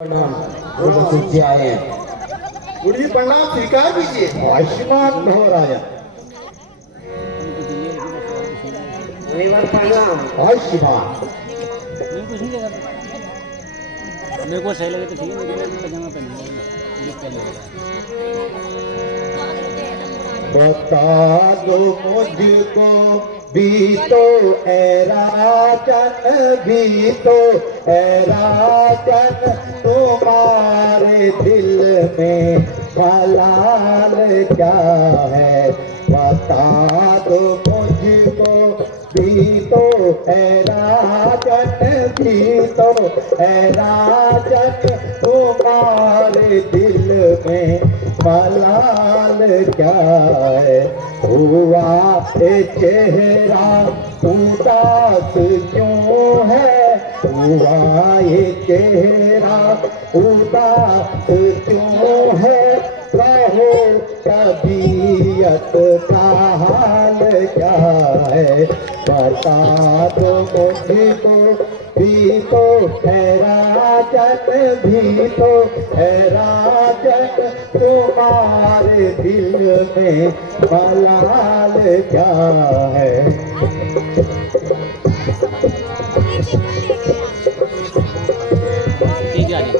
प्रणाम से आए हैं। गुरु जी प्रणाम स्वीकार कीजिए। आयुष्मान भव राजा। प्रणाम। आयुष्मान मेरे को सही लगे तो ठीक है, मेरे को पजामा पहनूंगा ये पहले बता दो मुझको भी तो ऐ राजन, भी तो ऐ राजन, तुम्हारे दिल में हलाल क्या है। बता दो मुझको भी तो ऐ राजन, भी तो ऐ राजन, तुम्हारे दिल में मलाल क्या है। हुआ ये चेहरा उदास क्यों है, हुआ ये चेहरा उदास क्यों है। कहो तबीयत का हाल क्या है। बता दो मुझको भी तो है राजन, भी तो है राजन, तुम्हारे दिल में मलाल क्या है। ठीक है जी,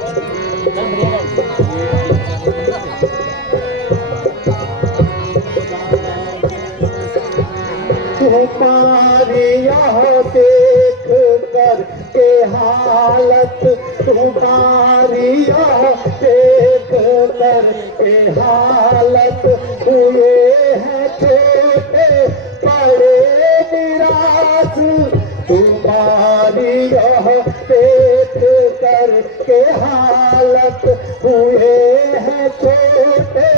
तुम्हारी यह देख कर के हालत, तुम्हारी यह देख कर के हालत, हुए हैं छोटे बड़े निराश। तुम्हारी यह देख कर के हालत, हुए हैं छोटे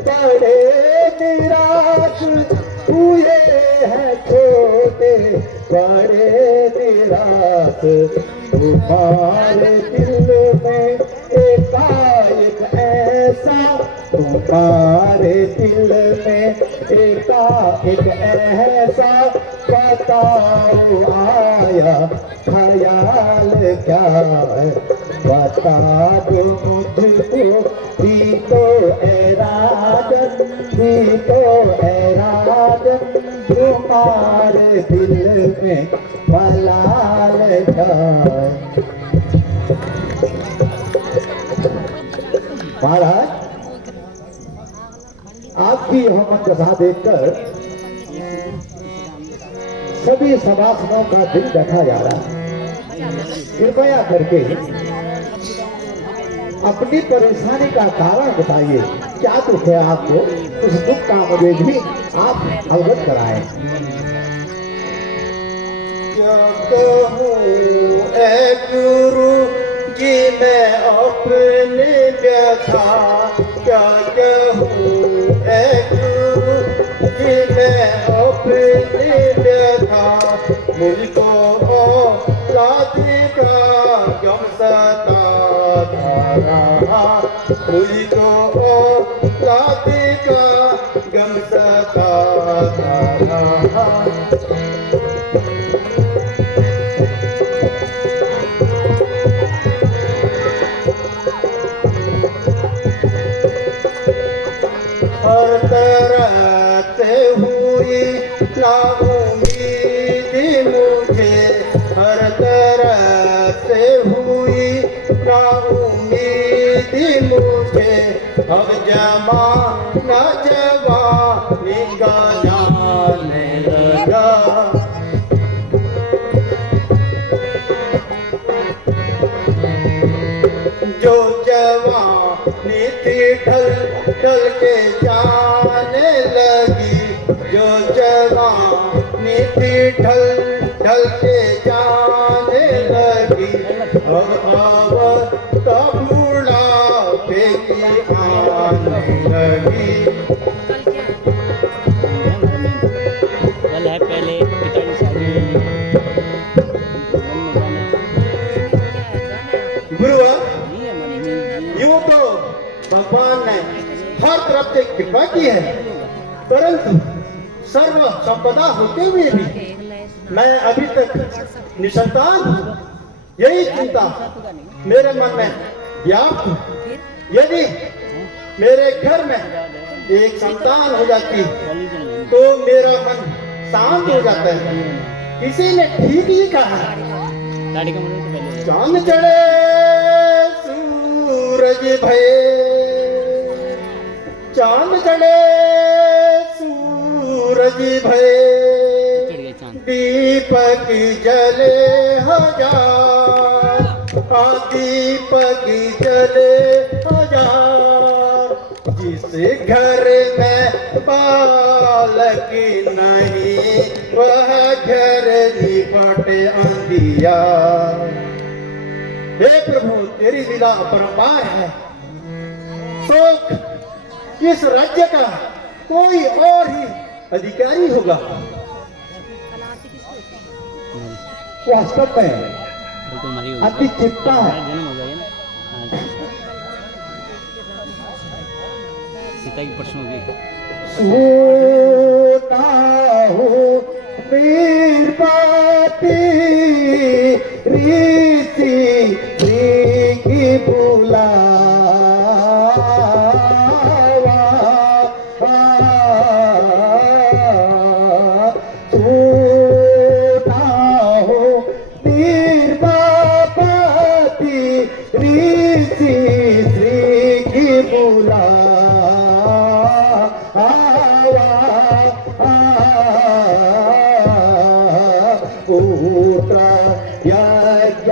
बड़े निराश, हुए हैं छोटे बड़े निराश। तुम्हारे दिल में एकाएक ऐसा, तुम्हारे दिल में एकाएक ऐसा, बताओ आया ख्याल क्या है। बता दो मुझको भी तो ऐ राजन, भी तो ऐ राजन, तुम्हारे दिल में मलाल जाए। महाराज, आपकी यह मंत्रसा देखकर सभी सभासनों का दिल बैठा जा रहा है। कृपया करके अपनी परेशानी का कारण बताइए, क्या दुख है आपको। उस दुख का मुझे भी आप अवगत कराएं। क्या कहूँ ऐ गुरु जी मैं अपने व्यथा, क्या कहूँ ऐ गुरु जी मैं अपने व्यथा। मुझको औलाद का गम सताता रहा, मुझको औलाद का गम सताता रहा। हर तरह से हुई ना उम्मीद मुझे, हर तरह से हुई ना उम्मीद मुझे। अब जमाना जवानी का जाने लगा, जो जवानी थी ढल ढल के जाने लगी, जो जवानी थी ढल ढल के जाने लगी। अब तब बुढ़ापे की आने लगी। कल है पहले पिताजी शादी गुरु नहीं है मन यूं तो भगवान ने हर तरफ से कृपा की है, परंतु सर्व संपदा होते हुए भी मैं अभी तक निसंतान हूँ। यही चिंता मेरे मन में व्याप्त यदि मेरे घर में एक संतान हो जाती जल्दी चल तो मेरा मन शांत हो जाता है। किसी ने ठीक ही कहा, गाड़ी का मुझे तो पहले चांद चढ़े सूरज भये, चांद चढ़े सूरज भये, चढ़ गया चांद। दीपक जले हजार, दीपक जले हजार, जिस घर में बालक नहीं वह घर निपट अंधिया। हे प्रभु तेरी लीला अपरंपार है। शोक इस राज्य का कोई और ही अधिकारी होगा। वास्तव में कल तो हमारी अति चिंता है। जन्म हो जाएगा ना। हाँ। सीता की परसों हो गई। सोता हो मीर बाती रीति की बुलावा, सोता हो मीर बाती रीति की बुलावा, पुत्र यज्ञ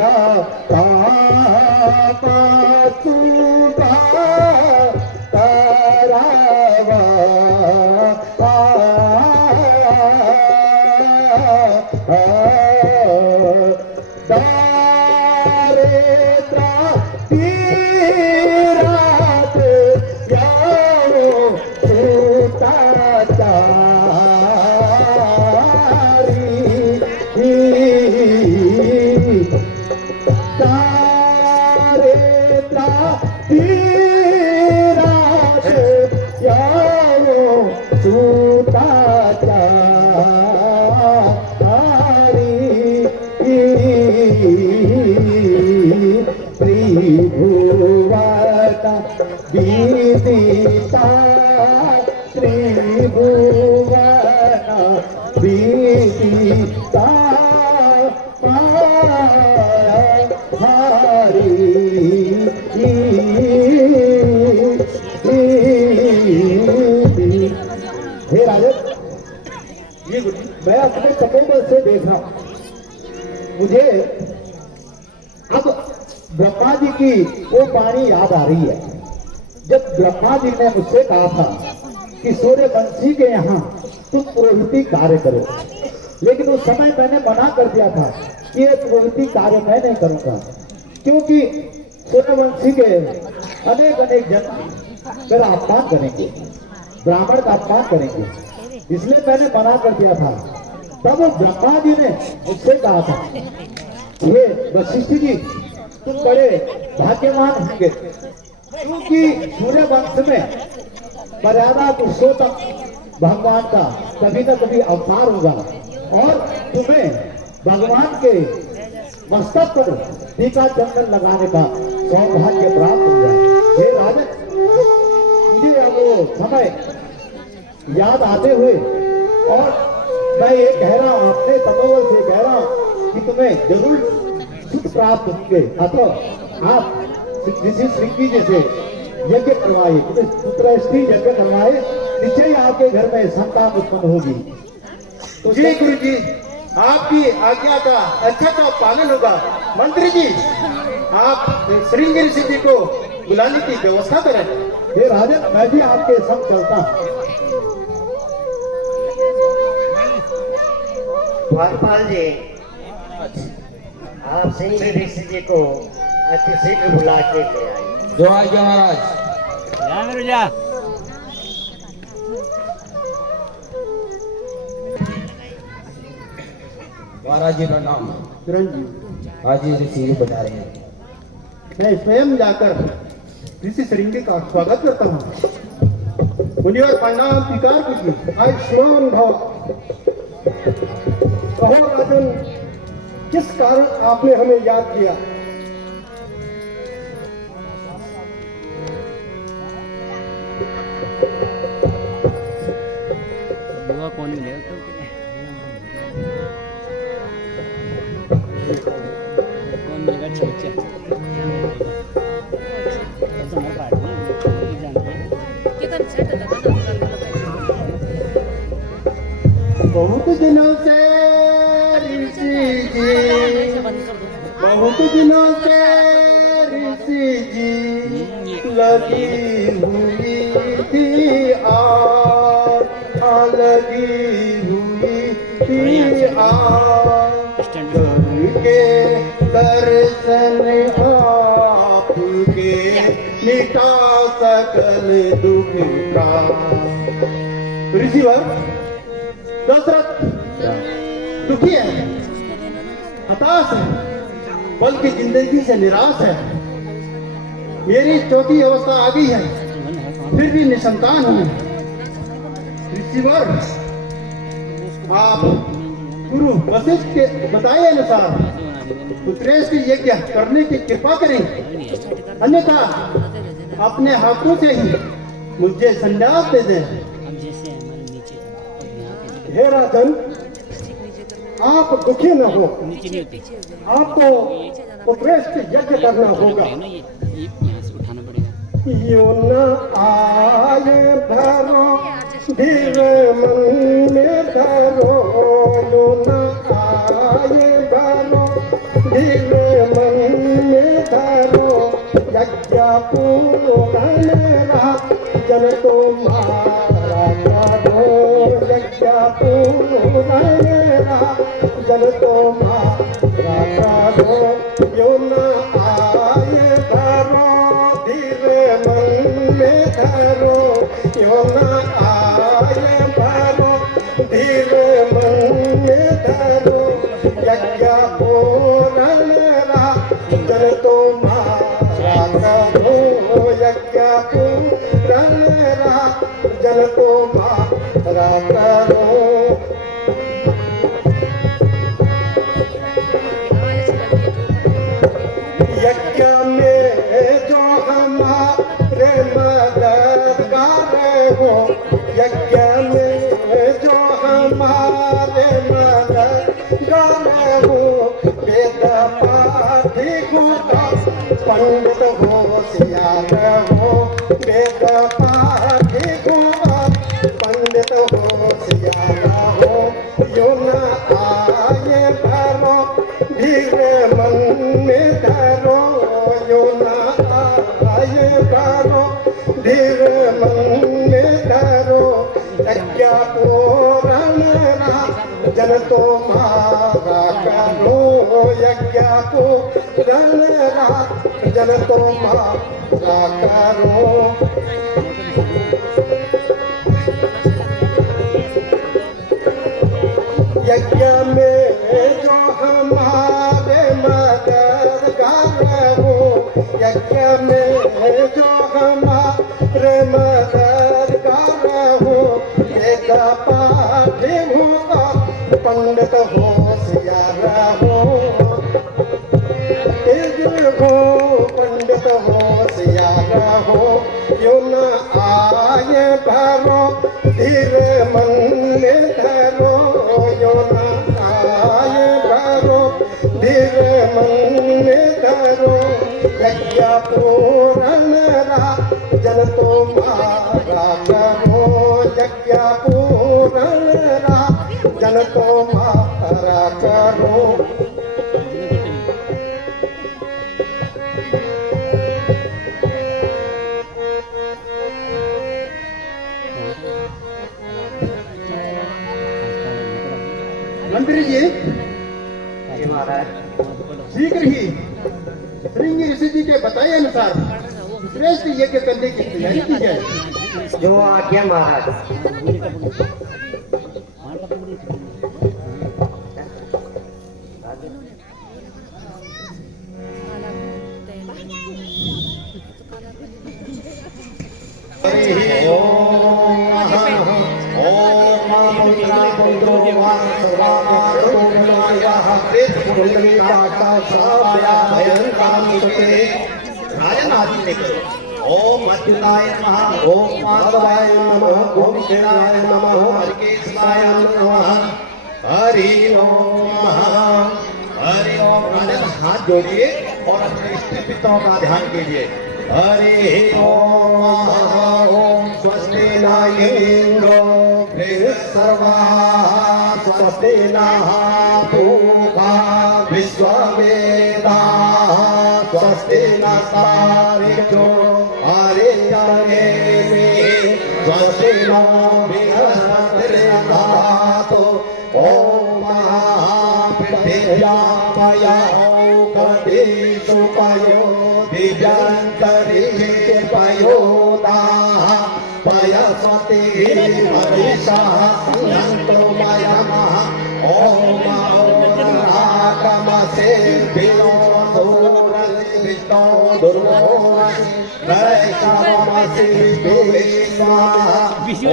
पाचुता तरवा, दारिद्र तीरथ याओ त्रिभुवता विदिता, त्रिभुवता विदिता हरि। हे राजन, ये गुरु मैं अपने तपोबल से देख रहा हूं, मुझे अब ब्रह्मा जी की वो वाणी याद आ रही है। जब ब्रह्मा जी ने मुझसे कहा था कि सूर्यवंशी के यहाँ तुम पुरोहिती कार्य करो, लेकिन उस समय मैंने मना कर दिया था कि ये पुरोहिती कार्य मैं नहीं करूंगा, क्योंकि सूर्यवंशी के अनेक अनेक जन मेरा अपमान करेंगे, ब्राह्मण का अपमान करेंगे, इसलिए मैंने मना कर दिया था। तब वो ब्रह्मा जी ने मुझसे कहा था, ये वशिष्ठ जी तुम बड़े भाग्यवान होंगे, क्योंकि सूर्य वंश में मर्यादा पुरुषोत्तम भगवान का कभी न कभी अवतार होगा और तुम्हें भगवान के मस्तक पर टीका चंदन लगाने का सौभाग्य प्राप्त होगा। हे राजन, मुझे अब वो समय याद आते हुए और मैं ये कह रहा हूँ, अपने तपोबल से कह रहा हूँ कि तुम्हें जरूर सुख प्राप्त होंगे। अतः आप ऋषि श्रृंगी जैसे यज्ञ करवाए, पुत्र स्त्री यज्ञ करवाए, निश्चय आपके घर में संतान उत्पन्न होगी। तो जी गुरु जी, आपकी आज्ञा का अच्छा सा पालन होगा। मंत्री जी, आप श्रृंगी ऋषि जी को बुलाने की व्यवस्था करें। हे राजन, मैं भी आपके संग चलता हूँ। द्वारपाल जी, आप सिंह ऋषि जी को अति शीघ्र बुला के ले आए। जा मेरे जा। महाराज जी प्रणाम। चिरंजीव, आज ही ऋषि जी बता रहे हैं। मैं स्वयं जाकर ऋषि श्रृंगी का स्वागत करता हूँ। मुनिवर प्रणाम स्वीकार कीजिए। आयुष्मान भव। कहो राजन, किस कारण आपने हमें याद किया? युवा कौन मिलेगा तो कौन मिलेगा? अच्छा बच्चा तो हमारा पार्ट ना जानते हैं। बहुत दिनों से ऋषि जी, बहुत दिनों से ऋषि जी लगी हुई थी लगी हुई थी के दर्शन आपके मिटा सकल दुख का। ऋषिवर दशरथ दुखी है, हताश है, बल्कि जिंदगी से निराश है। मेरी चौथी अवस्था आ गई है, फिर भी निसंतान हूँ। ऋषिवर आप गुरु वशिष्ठ के बताए अनुसार पुत्रेष्ठ यज्ञ करने की कृपा करें, अन्यथा अपने हाथों से ही मुझे संन्यास दे दें। अब जैसे हमारे नीचे और यहाँ पे हे राजन, आप दुखी न हो, नीचे नहीं होती आपको पुत्रेष्ठ यज्ञ करना होगा। है ना, ये यहाँ से उठाना पड़ेगा। यो न आए धरो धीरे मन में धरो, यो न आए धरो धीरे मन में धरो। यज्ञ पूर्ण जन तो मारा करो, यज्ञ पूर्ण जन तो मारा करो। यो न आए धरो धीरे मन में धरो, यो न आए धरो धीरे मन में धरो। यज्ञ पूर्ण जन तो मारा करो, यज्ञ पूर्ण जन तो मारा करो। यज्ञ में जो हमारे मददगार हो, यज्ञ में जो हमारे मददगार हो। वेद पाठी हो पंडित होशियार हो, वेद पाठी हो पंडित होशियार हो। यो न आए धरो धीरे मन में धरो, यो न आए धरो धीरे मन में धरो। यज्ञ पूर्ण जन तो मारा करो, यज्ञ पूर्ण जन तो मारा करो। यज्ञ में जो हमारे मददगार हो, यज्ञ में जो हमारे मददगार हो। वेद पाठी हो पंडित होशियार हो, तेज हो पंडित होशियार हो। यो न आए धरो धीरे मन में धरो, यो न आए धरो धीरे मन में धरो। यज्ञ पूर्ण जन तो मारा करो, यज्ञ पूर्ण जन तो मारा करो। मंत्री जी शीघ्र ही श्रृंगी ऋषि जी के बताए अनुसार श्रेष्ठ यज्ञ करने की तैयारी की जाए। जो आज्ञा महाराज। राजन आदि ने ओम अच्युताय नमः, ओम माधवाय नमः, ओम केदाय नमः, हरिकेशवाय नमः, हरि ओम नमः, हरि ओम। राजन हाथ जोड़िए और अपने इष्ट पितरों का ध्यान कीजिए। हरि ओम नमः, ओम स्वस्ति न इंद्रो बृहस्पतिर्वाः, स्वस्ति नः पूषा विश्ववेदाः, स्वस्ति नस्तार्क्ष्यो अरिष्टनेमिः, स्वस्ति नो बृहस्पतिर्दधातु। ओम पृथिव्यापया कटिषु पयो दिव्यन्तरिक्षे पयोदाः, पयस्वतिः हरिषः सन्तो मयमः। ओम रागमसेभ्यो दूरविष्णो दुर्गोऽसि वैष्णवमसि विश्वाः।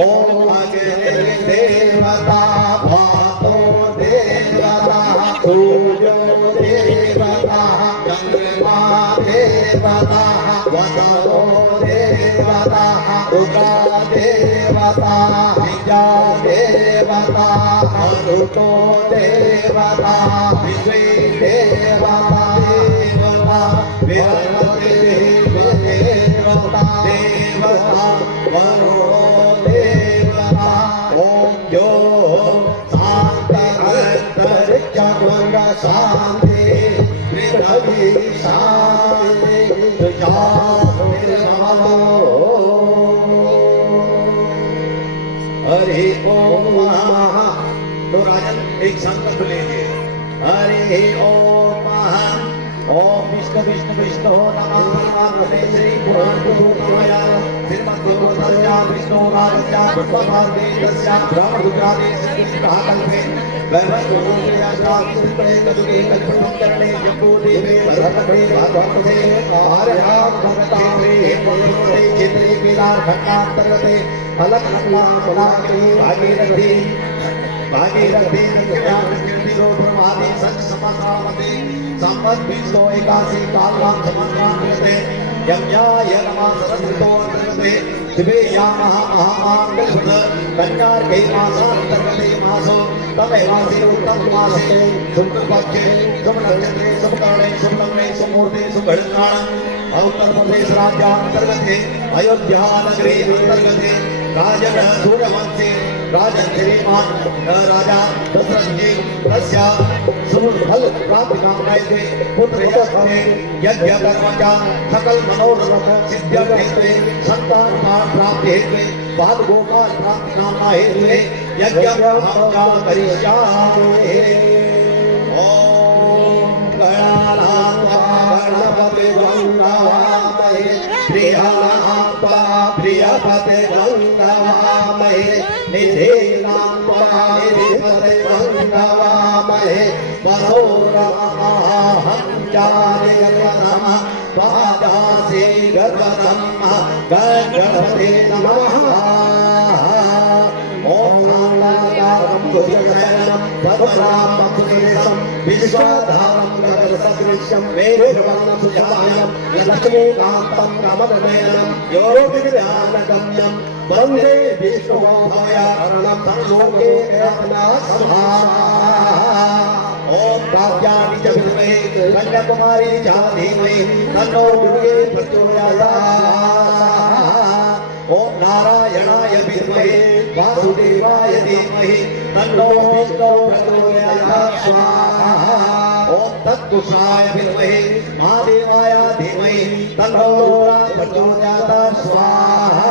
ओम अग्निर्देवता भातो देवता सूर्यो देवता चन्द्रमा देवता वसवो देवता रुद्रा देवता विद्या देवता मरुतो देवता विश्वे देवता देवता बृहस्पति देवता देवता वरुणो देवता। ओम जो शांति अंतरिक्ष शांति पृथ्वी शांति हरि ओम नमः। तो राजन एक संकल्प लीजिए। हरि ओम नमः, ओम विष्णु विष्णु विष्णु नमः नमः श्री पुराण पुरुषोत्तमया श्रीमद्भगवद्गीता विष्णु नामस्या पुष्पमार्गे तस्या ब्रह्मरुद्रादे सिद्धिकल्पे वैवस्वरूपया शास्त्रे कदुके कल्पकरणे जम्बूदेवे वरदे भागवते आहारया भक्तावे पुरुषे चित्रे विलार खंडांतर्गते फलकलला फलाके भागीरथी भागीरथी नृत्यादिरो ब्रह्मादि संत समासामते संवत् 281 कालवां समन्वान्ते यज्ञाय नमः सरस्वतो अंतर्गते शिवे यामः महामांगल्यभुत कन्यार्के मासांतर्गते मासो तमेवासि उत्तम मासे शुक्लपक्षे शुभनक्षत्रे शुभकरणे शुभलग्ने शुभमुहूर्ते शुभघटिकाण उत्तर प्रदेश राज्यांतर्गते अयोध्या नगरी अंतर्गते राजन सूर्यवंशी राजन श्रीमान राजा दशरथ जी तस्या सुफल प्राप्ति कामनायते पुत्र यशते यज्ञ कर्मचा सकल मनोरथ सिद्ध्यर्थे संतान प्राप्ति हेतु पाद गोपाल प्राप्ति कामना हेतु यज्ञ हमचा करिष्यामहे। ओम गणपते वंदनामहे प्रियनाम्पा प्रियपते वंदनामहे निधेनाम्पा निधिपते वंदनामहे मनोरमाहंचारे नमः पादासे गर्वनमः गणपते नमः। ओम नारायणं भुजगशयनं पद्मनाभं सुरेशं विश्वधारं गगनसदृशं वेदवर्णं सुजानं लक्ष्मीकान्तं कमलनयनं योगिध्यानगम्यं वन्दे विष्णुभयारणं संलोके रत्नसंहारः। ओम काव्यानि च विद्महे कन्याकुमारी च धीमहि तन्नो दुर्गे प्रचोदयात्। ओम नारायणाय विद्महे वासुदेवाय धीमहि तन्नो विष्णुः प्रचोदयात् स्वाहा। ओम तत्पुरुषाय विद्महे महादेवाय धीमहि तन्नो रुद्रः प्रचोदयात् स्वाहा।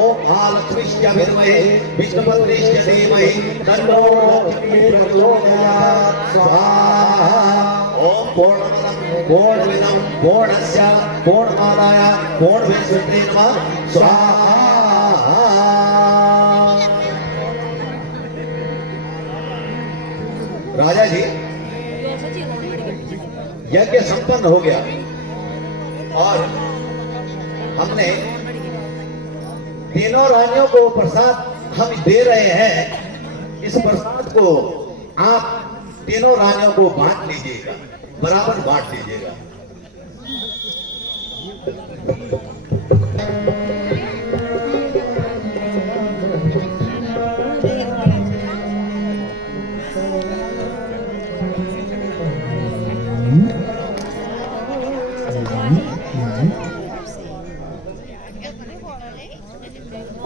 ओम महालक्ष्मीश्च विद्महे विष्णुपत्नीश्च धीमहि तन्नो लक्ष्मीः प्रचोदयात् स्वाहा। ओम पूर्णमदं पूर्णमिदं पूर्णस्य पूर्णमादाय पूर्णमेवावशिष्यते नमः स्वाहा। राजा जी यज्ञ संपन्न हो गया और हमने तीनों रानियों को प्रसाद हम दे रहे हैं। इस प्रसाद को आप तीनों रानियों को बांट लीजिएगा, बराबर बांट लीजिएगा।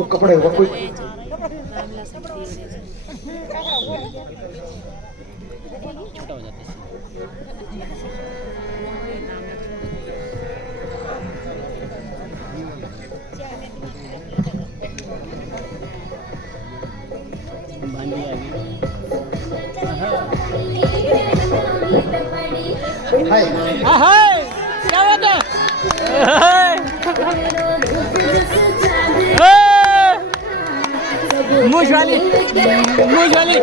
वो कपड़े वो कोई छोटा हो जाता है। बांधी आ गई। हाय हाय क्या बात है? मूछ वाली मूछ वाली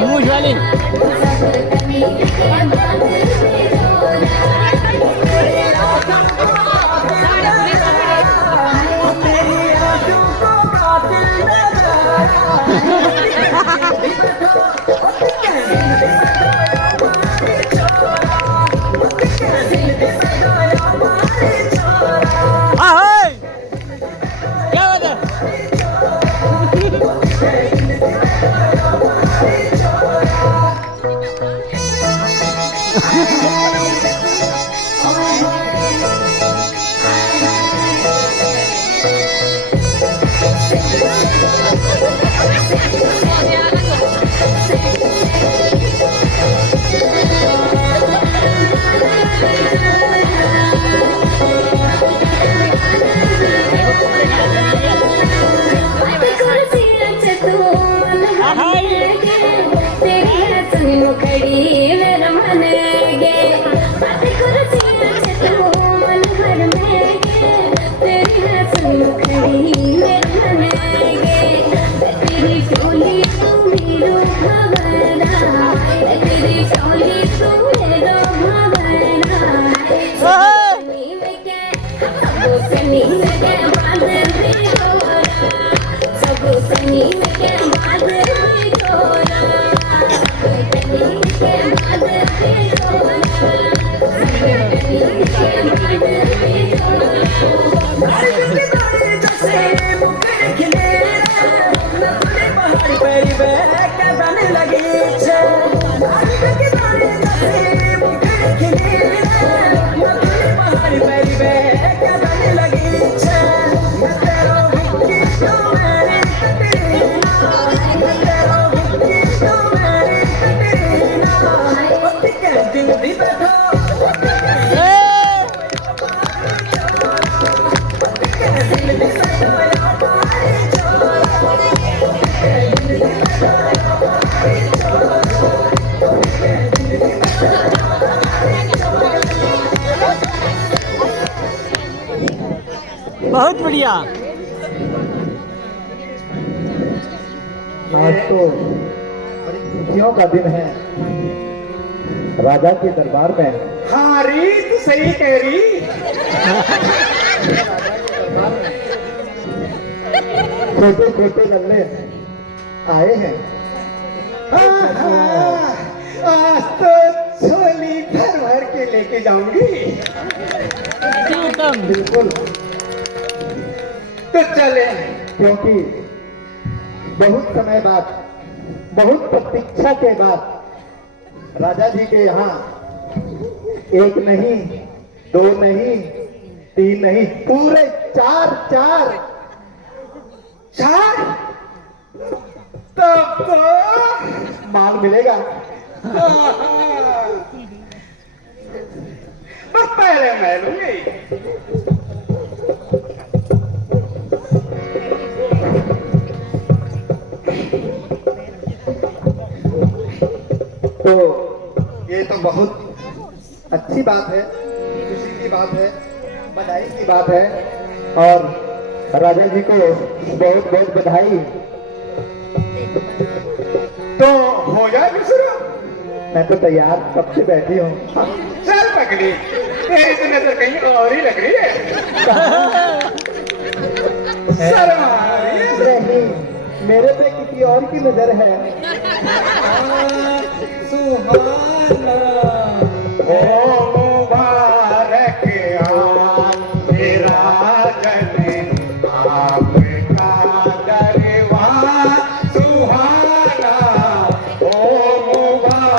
मूछ वाली क्या बात है? बहुत बढ़िया। आज तो बड़ी खुशियों का दिन है राजा के दरबार में। हाँ री तू सही कह रही। छोटे छोटे लल्ले आए हैं। आज तो झोली भर भर के लेके जाऊंगी। उत्तम। बिल्कुल, तो चले। क्योंकि बहुत समय बाद, बहुत प्रतीक्षा के बाद राजा जी के यहाँ एक नहीं, दो नहीं, तीन नहीं, पूरे चार तब तो माल मिलेगा। बस पहले मैं लूंगी। तो ये तो बहुत अच्छी बात है, खुशी की बात है, बधाई की बात है और राजा जी को बहुत बहुत बधाई। तो हो जाए शुरू। मैं तो तैयार कब से बैठी हूँ। चल पकड़ी, तेरी तो नजर कहीं और ही लग रही है। शर्मा रही है। नहीं, मेरे पे किसी और की नजर है। सुहाना ओ मुबारक मेरा जन आपका दरबार सुहाना ओ मुबारक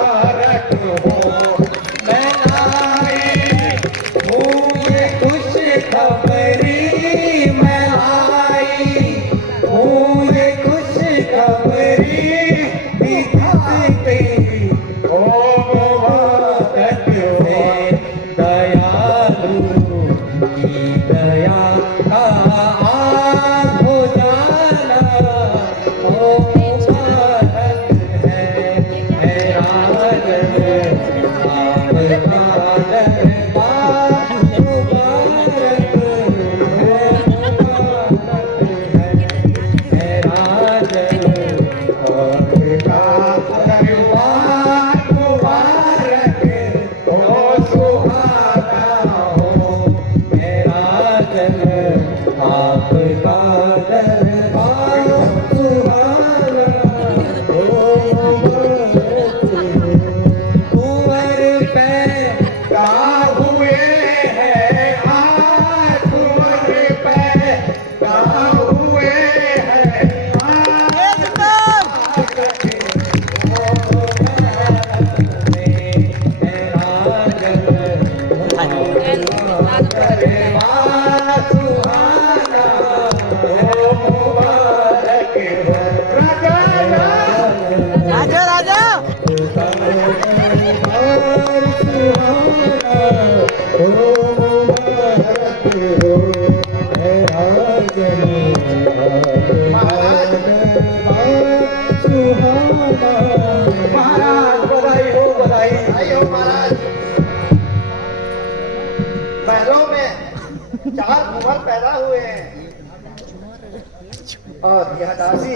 और यह दासी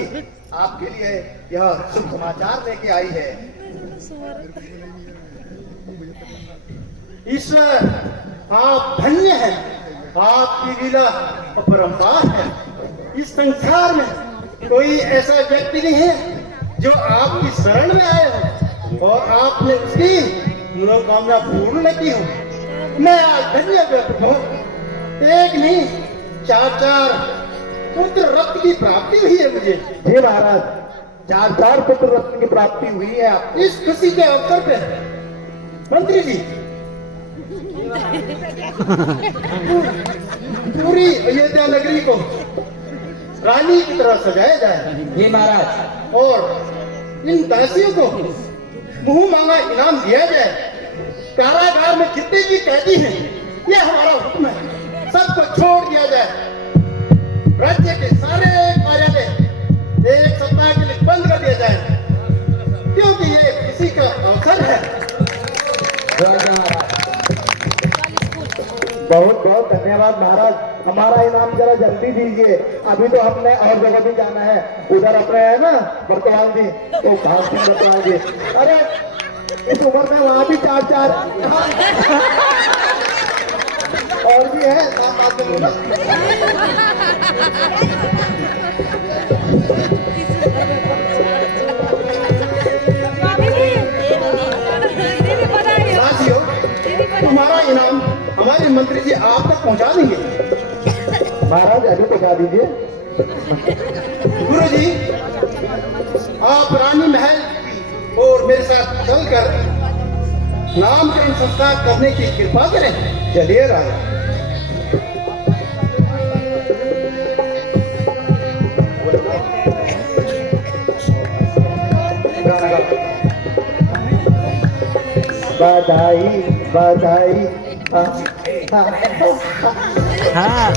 आपके लिए यह शुभ समाचार लेके आई है। ईश्वर आप धन्य हैं, आपकी लीला अपरंपार है। इस संसार में कोई ऐसा व्यक्ति नहीं है जो आपकी शरण में आए हो और आपने उसकी मनोकामना पूर्ण की हो। मैं आज धन्य व्यक्त हूँ। एक नहीं 4 पुत्र रत्न की प्राप्ति हुई है मुझे। जी महाराज, 4 पुत्र रत्न की प्राप्ति हुई है आपको। इस खुशी के अवसर पे मंत्री जी पूरी अयोध्या नगरी को रानी की तरह सजाया जाए जी महाराज। और इन दासियों को मुंह मांगा इनाम दिया जाए। कारागार में जितने भी कैदी हैं, यह हमारा हुक्म है, सबको छोड़ दिया जाए। राज्य के सारे कार्यालय 1 सप्ताह के लिए बंद कर दिया जाए, क्योंकि ये किसी का अवसर है। बहुत बहुत धन्यवाद महाराज। हमारा इनाम जरा जल्दी दीजिए, अभी तो हमने और जगह भी जाना है। उधर अपने है ना बर्तमान जी, तो भाग बर्तमान जी, अरे इस उम्र में वहां भी 4 और भी है। बात करो ना। दासियों, तुम्हारा इनाम हमारे मंत्री जी आप तक पहुंचा देंगे। महाराज अभी पहुंचा दीजिए। गुरु जी, आप रानी महल और मेरे साथ चलकर नामकरण संस्कार करने की कृपा करें। चलिए राजा। बधाई बधाई। हाँ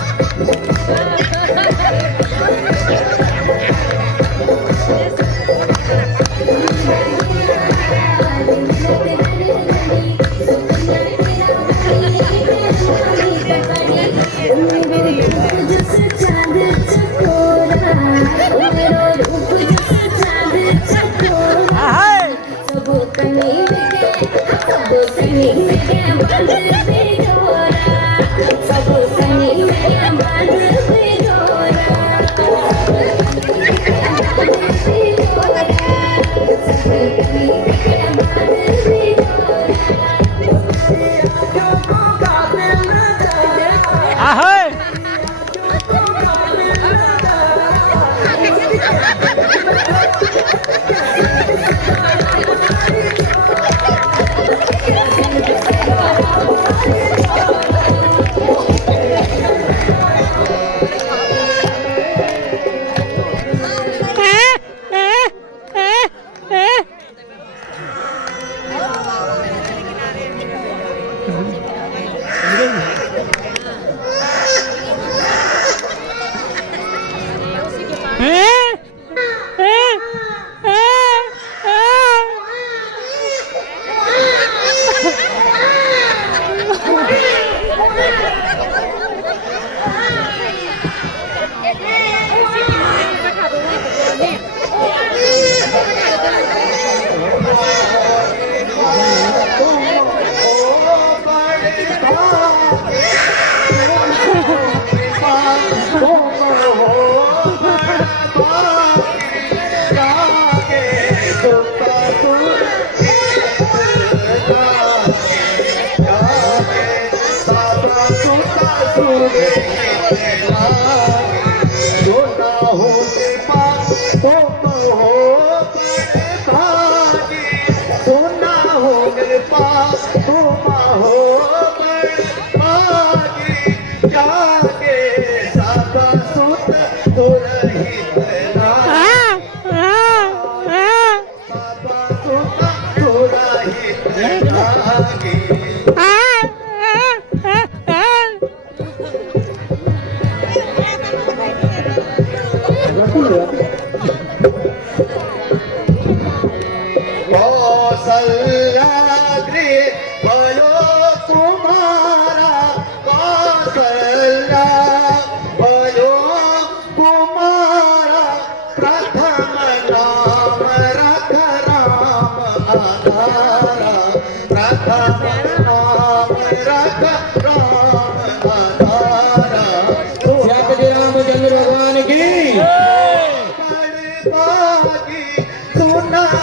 कौशल्याद्रि भयो कुमारा, कौशल्या भयो कुमारा,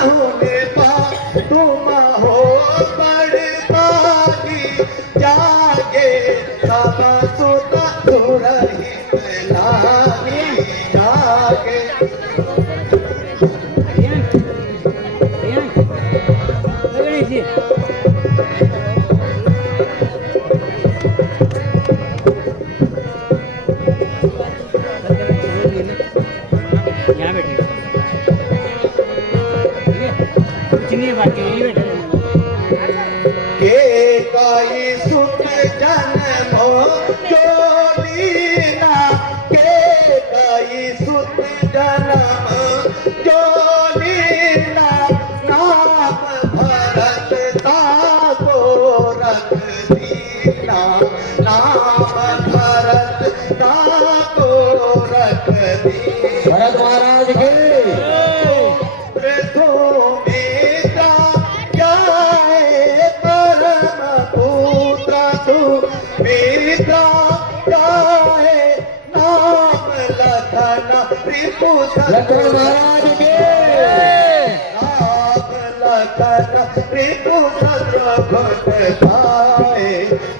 होने पा तुम हो बड़ पागी जागे सब सुता सुरहित लागी जागे यहाँ बैठे ठीक है कुछ नहीं है बाकी यही बैठे के कई सुख जन्मो जोलीना के कई सुख जन्म जोलीना नाम भरत ताको रख दीना नाम भरत ताको रख दीना भरत महाराज के लक्ष्मण महाराज के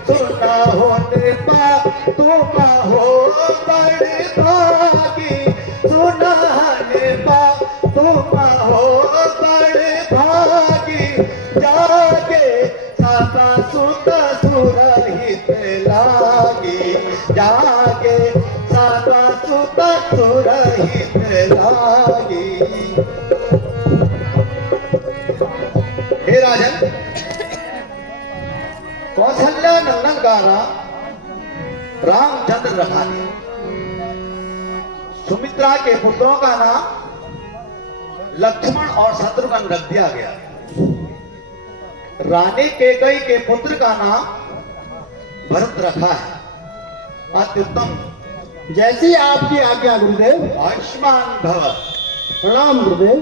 सुना हो कृपा तुम हो बड़ भागी सुना कृपा तुम हो बड़ भागी जागे साता सुत सुरहित लागी जागे साता सुत सुरहित लागी। हे राजन कौशल्या नंदन गारा रामचंद्र रखानी सुमित्रा के पुत्रों का नाम लक्ष्मण और शत्रुघ्न रख दिया गया। रानी कैकेयी के पुत्र का नाम भरत रखा है। अत्युत्तम जैसी आपकी आज्ञा गुरुदेव। आयुष्मान भव। प्रणाम गुरुदेव।